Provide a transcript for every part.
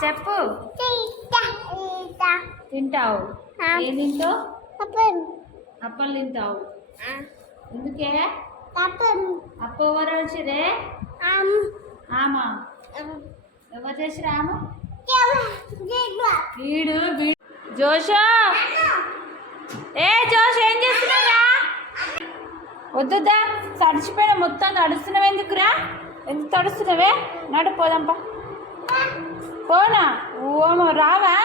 చెప్పు. తింటావు. ఏం తింటావు? అప్పలు తింటావు. ఎందుకే అప్ప ఎవరు వచ్చిరే? ఆమా ఎవరు చేసిరా? ఆమె వీడు జోషో. జోష్ ఏం చేస్తున్నారా? వద్దుదా, తడిచిపోయిన మొత్తం తడుస్తున్నావు. ఎందుకురా? ఎందుకు తడుస్తున్నావే? నడు పోదాంపా. పోనా? ఓమో రావా?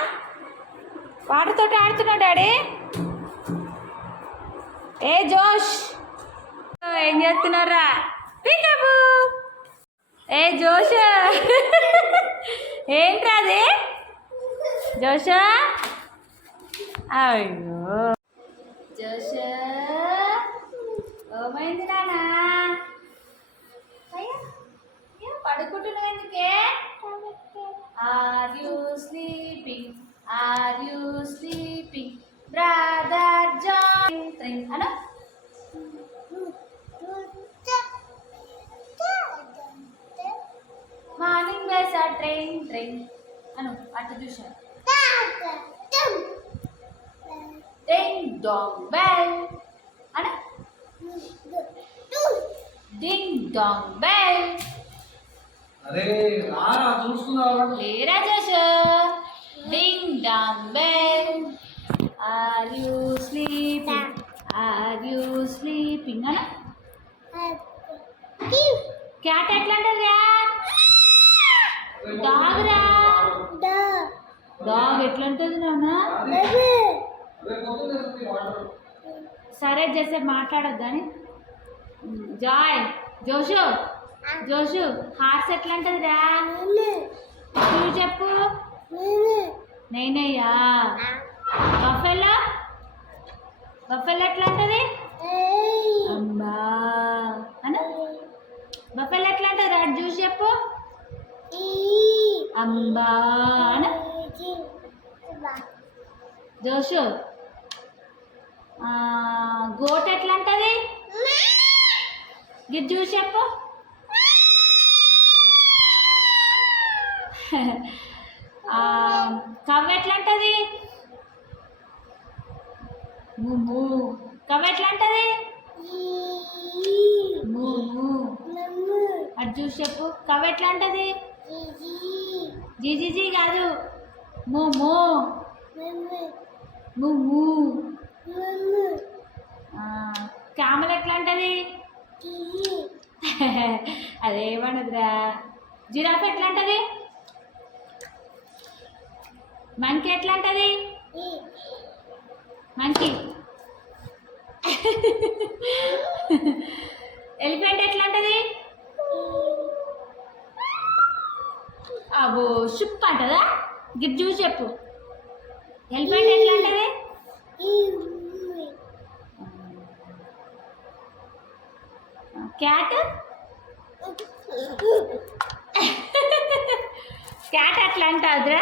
వాటితోటి ఆడుతున్నా డాడీ. జోష్ ఏం చేస్తున్నారా? పీకబు. జోష్ ఏంట్రా అది? జోషా అయ్యో జోష్ ఏమైంది నానా? పడుకుంటున్నావు ఎందుకే? Are you sleeping? Are you sleeping brother John? అను మార్నింగ్ వేసా ట్రైన్ ట్రైన్ అను. అటు చూసా. డింగ్ డాంగ్ బెల్ అను. Ding dong bell. లేరా Josh? Ding dong bell. Are you sleeping? Are you sleeping అను. క్యాట్ ఎట్లా అంటారు? డాగ్ రా. డాగ్ ఎట్లా ఉంటుంది నాన్న? సరే చేసే మాట్లాడద్దు కానీ. జాయ్ జోషు జోషు హార్స్ ఎట్లా అంటది రా? నువ్వు చెప్పు. నేనయ్యా. బఫెలో బఫెలో ఎట్లా అంటది? అమ్మా అను. బఫెలో ఎట్లా అంటది రా? చూసి చెప్పు. అమ్మా అను. జోషు గోట్ ఎట్లా అంటది? గిట్ చూసి చెప్పు. కవ్వ ఎట్లా అంటది? కవ్వ ఎట్లా అంటది? అటు చూసి చెప్పు. కవ్వ ఎట్లా అంటది? జీజీ కాదు, మోమో. ముమ్ము. క్యామల్ ఎట్లా అంటది? అదేమన్నదిరా? జిరాఫ్ ఎట్లా అంటది? మంకీ ఎట్లా అంటది? మంకీ. ఎలిఫెంట్ ఎట్లా అంటది? అబ్బో షుప్ అంటదా? గిట్ చూసి చెప్పు. ఎలిఫెంట్ ఎట్లా అంటది? క్యాట్ క్యాట్ అట్లా అంటాదిరా?